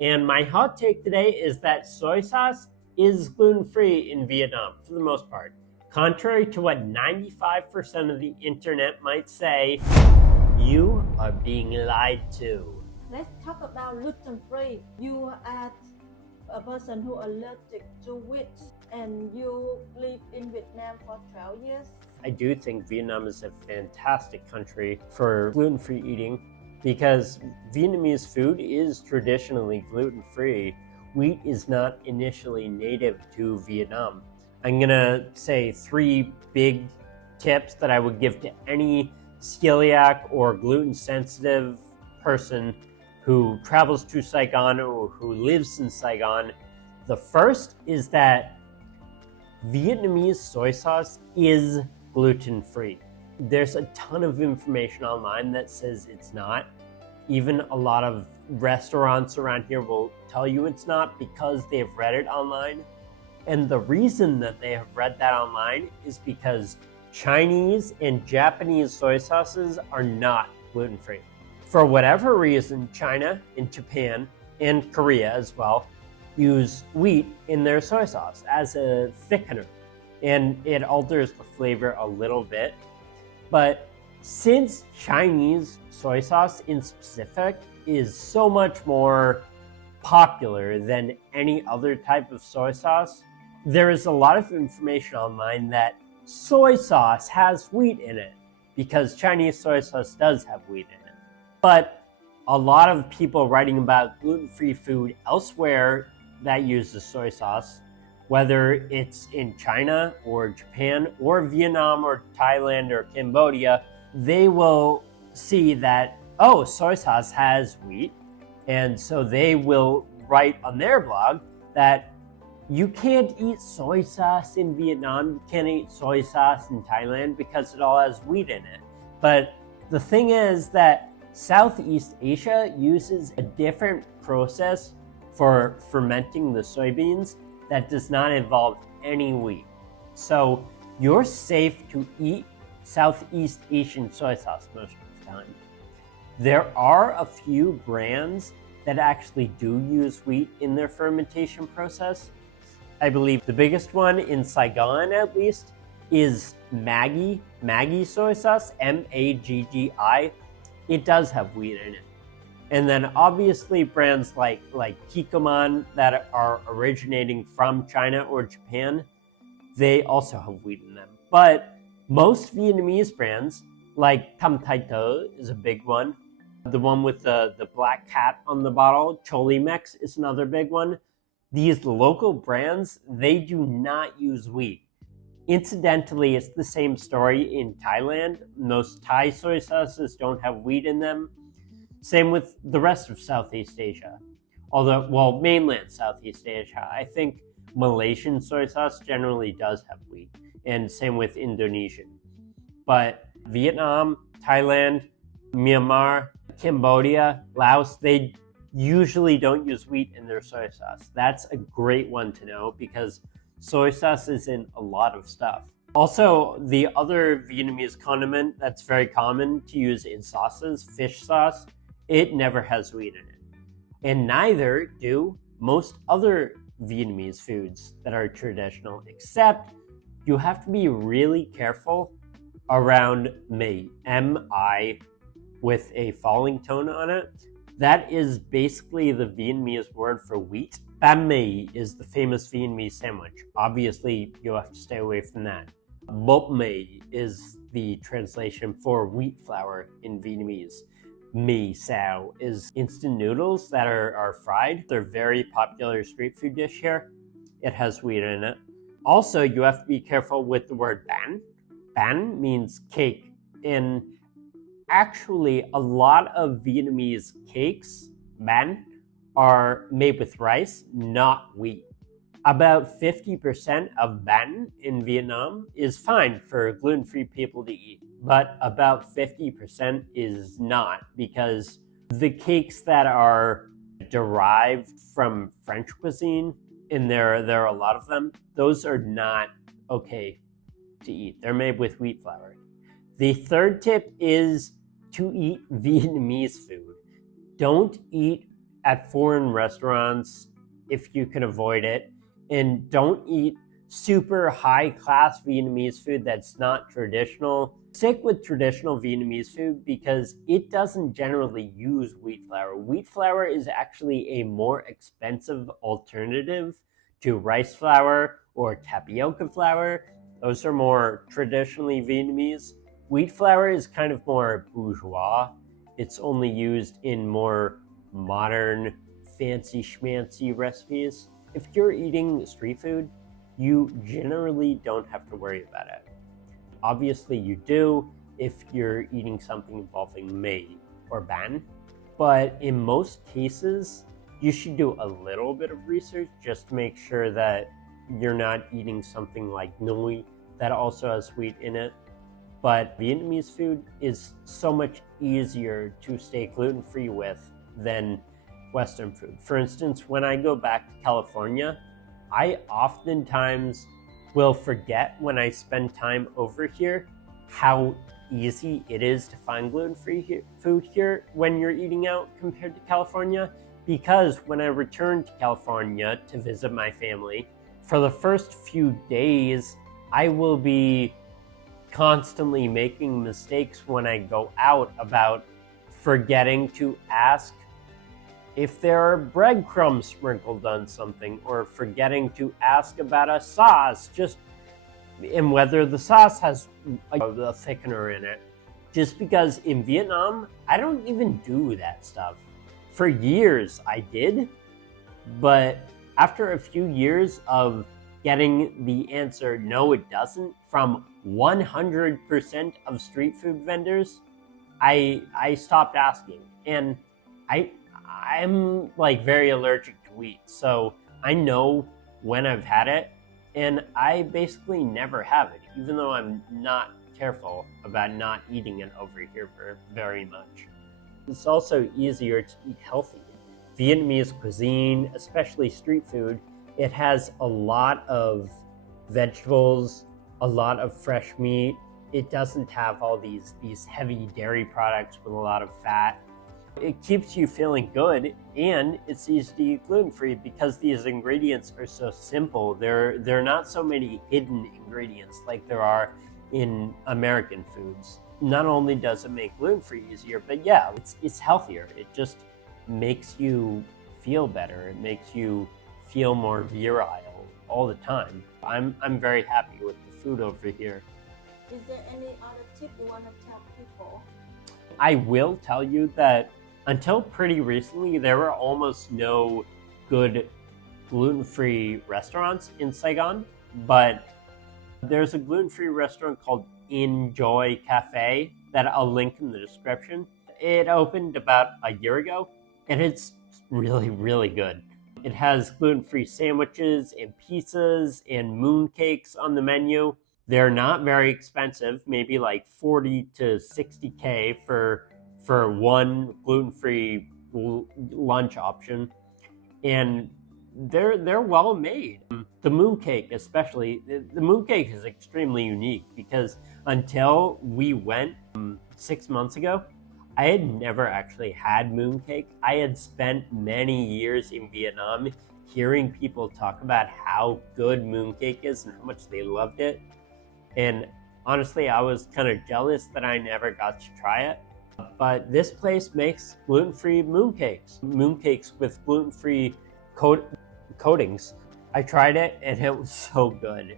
And my hot take today is that soy sauce is gluten-free in Vietnam for the most part. Contrary to what 95% of the internet might say, you are being lied to. Let's talk about gluten-free. You are a person who allergic to wheat and you live in Vietnam for 12 years. I do think Vietnam is a fantastic country for gluten-free eating because Vietnamese food is traditionally gluten-free. Wheat is not initially native to Vietnam. I'm gonna say 3 big tips that I would give to any celiac or gluten-sensitive person who travels to Saigon or who lives in Saigon. The first is that Vietnamese soy sauce is gluten-free. There's a ton of information online that says it's not. Even a lot of restaurants around here will tell you it's not because they've read it online. And the reason that they have read that online is because Chinese and Japanese soy sauces are not gluten-free. For whatever reason, China and Japan and Korea as well use wheat in their soy sauce as a thickener, and it alters the flavor a little bit. But since Chinese soy sauce in specific is so much more popular than any other type of soy sauce, there is a lot of information online that soy sauce has wheat in it because Chinese soy sauce does have wheat in it. But a lot of people writing about gluten-free food elsewhere that uses soy sauce, whether it's in China or Japan or Vietnam or Thailand or Cambodia, they will see that, oh, soy sauce has wheat. And so they will write on their blog that you can't eat soy sauce in Vietnam, you can't eat soy sauce in Thailand because it all has wheat in it. But the thing is that Southeast Asia uses a different process for fermenting the soybeans that does not involve any wheat. So you're safe to eat Southeast Asian soy sauce most of the time. There are a few brands that actually do use wheat in their fermentation process. I believe the biggest one in Saigon, at least, is Maggi soy sauce, Maggi. It does have wheat in it. And then obviously brands like Kikkoman that are originating from China or Japan, they also have wheat in them. But most Vietnamese brands, like Tam Tai To is a big one. The one with the black cat on the bottle, Cholimex is another big one. These local brands, they do not use wheat. Incidentally, it's the same story in Thailand. Most Thai soy sauces don't have wheat in them. Same with the rest of Southeast Asia. Although, well, mainland Southeast Asia. I think Malaysian soy sauce generally does have wheat, and same with Indonesian. But Vietnam, Thailand, Myanmar, Cambodia, Laos, they usually don't use wheat in their soy sauce. That's a great one to know because soy sauce is in a lot of stuff. Also, the other Vietnamese condiment that's very common to use in sauces, fish sauce, it never has wheat in it. And neither do most other Vietnamese foods that are traditional, except you have to be really careful around mì, M-I, with a falling tone on it. That is basically the Vietnamese word for wheat. Banh mi is the famous Vietnamese sandwich. Obviously, you'll have to stay away from that. Bột mì is the translation for wheat flour in Vietnamese. Mì sao is instant noodles that are fried. They're a very popular street food dish here. It has wheat in it. Also, you have to be careful with the word bánh. Bánh means cake. And actually, a lot of Vietnamese cakes, bánh, are made with rice, not wheat. About 50% of bánh in Vietnam is fine for gluten-free people to eat, but about 50% is not, because the cakes that are derived from French cuisine, and there are a lot of them, those are not okay to eat. They're made with wheat flour. The third tip is to eat Vietnamese food. Don't eat at foreign restaurants if you can avoid it, and don't eat super high class Vietnamese food that's not traditional. Stick with traditional Vietnamese food because it doesn't generally use wheat flour. Wheat flour is actually a more expensive alternative to rice flour or tapioca flour. Those are more traditionally Vietnamese. Wheat flour is kind of more bourgeois. It's only used in more modern, fancy schmancy recipes. If you're eating street food, you generally don't have to worry about it. Obviously you do if you're eating something involving meat or ban, but in most cases, you should do a little bit of research just to make sure that you're not eating something like nui that also has wheat in it. But Vietnamese food is so much easier to stay gluten-free with than Western food. For instance, when I go back to California, I oftentimes will forget when I spend time over here how easy it is to find gluten-free food here when you're eating out compared to California. Because when I return to California to visit my family, for the first few days, I will be constantly making mistakes when I go out about forgetting to ask if there are breadcrumbs sprinkled on something, or forgetting to ask about a sauce, and whether the sauce has a thickener in it. Just because in Vietnam, I don't even do that stuff. For years I did, but after a few years of getting the answer, no it doesn't, from 100% of street food vendors, I stopped asking. And I'm like very allergic to wheat, so I know when I've had it, and I basically never have it, even though I'm not careful about not eating it over here very much. It's also easier to eat healthy. Vietnamese cuisine, especially street food, it has a lot of vegetables, a lot of fresh meat. It doesn't have all these heavy dairy products with a lot of fat. It keeps you feeling good, and it's easy to eat gluten-free because these ingredients are so simple. There are not so many hidden ingredients like there are in American foods. Not only does it make gluten-free easier, but yeah, it's healthier. It just makes you feel better. It makes you feel more virile all the time. I'm very happy with the food over here. Is there any other tip you want to tell people? I will tell you that until pretty recently, there were almost no good gluten-free restaurants in Saigon, but there's a gluten-free restaurant called Enjoy Cafe that I'll link in the description. It opened about a year ago, and it's really, really good. It has gluten-free sandwiches and pizzas and mooncakes on the menu. They're not very expensive, maybe like 40 to 60K for one gluten-free lunch option, and they're well made. The mooncake especially, the mooncake is extremely unique because until we went 6 months ago, I had never actually had mooncake. I had spent many years in Vietnam hearing people talk about how good mooncake is and how much they loved it, and honestly I was kind of jealous that I never got to try it. But this place makes gluten-free mooncakes with gluten-free coatings. I tried it and it was so good.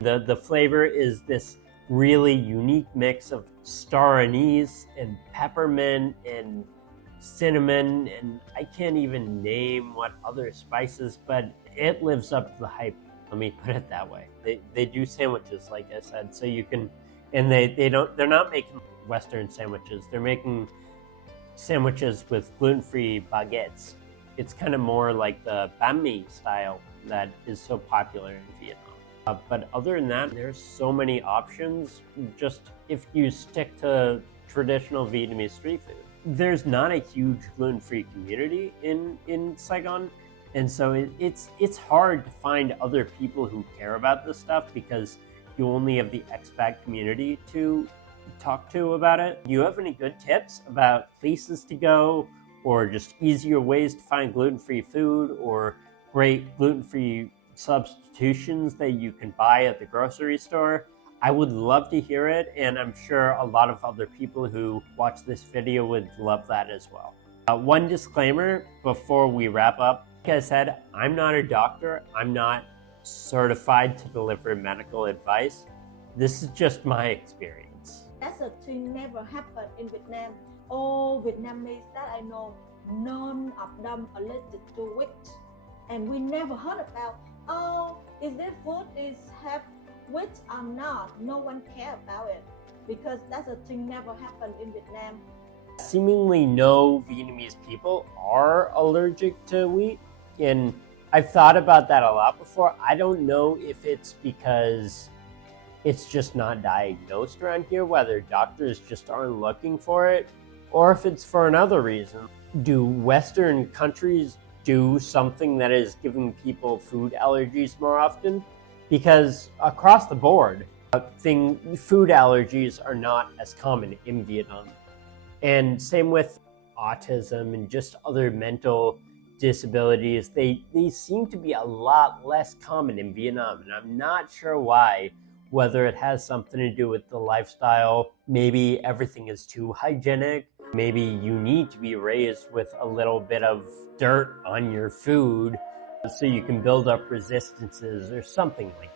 The flavor is this really unique mix of star anise and peppermint and cinnamon, and I can't even name what other spices, but it lives up to the hype. Let me put it that way. They do sandwiches, like I said, so you can, and they're not making Western sandwiches. They're making sandwiches with gluten-free baguettes. It's kind of more like the banh mi style that is so popular in Vietnam. But other than that, there's so many options just if you stick to traditional Vietnamese street food. There's not a huge gluten-free community in Saigon, and so it's hard to find other people who care about this stuff because you only have the expat community to talk to about it. Do you have any good tips about places to go or just easier ways to find gluten-free food or great gluten-free substitutions that you can buy at the grocery store, I would love to hear it, and I'm sure a lot of other people who watch this video would love that as well. One disclaimer before we wrap up. Like I said, I'm not a doctor. I'm not certified to deliver medical advice. This is just my experience. That's a thing never happened in Vietnam. All Vietnamese that I know, none of them allergic to wheat. And we never heard about, oh, is this food have wheat or not? No one cares about it because that's a thing never happened in Vietnam. Seemingly no Vietnamese people are allergic to wheat, and I've thought about that a lot before. I don't know if it's because it's just not diagnosed around here, whether doctors just aren't looking for it, or if it's for another reason. Do Western countries do something that is giving people food allergies more often? Because across the board, food allergies are not as common in Vietnam. And same with autism and just other mental disabilities. They seem to be a lot less common in Vietnam, and I'm not sure why. Whether it has something to do with the lifestyle, maybe everything is too hygienic, maybe you need to be raised with a little bit of dirt on your food so you can build up resistances or something like that.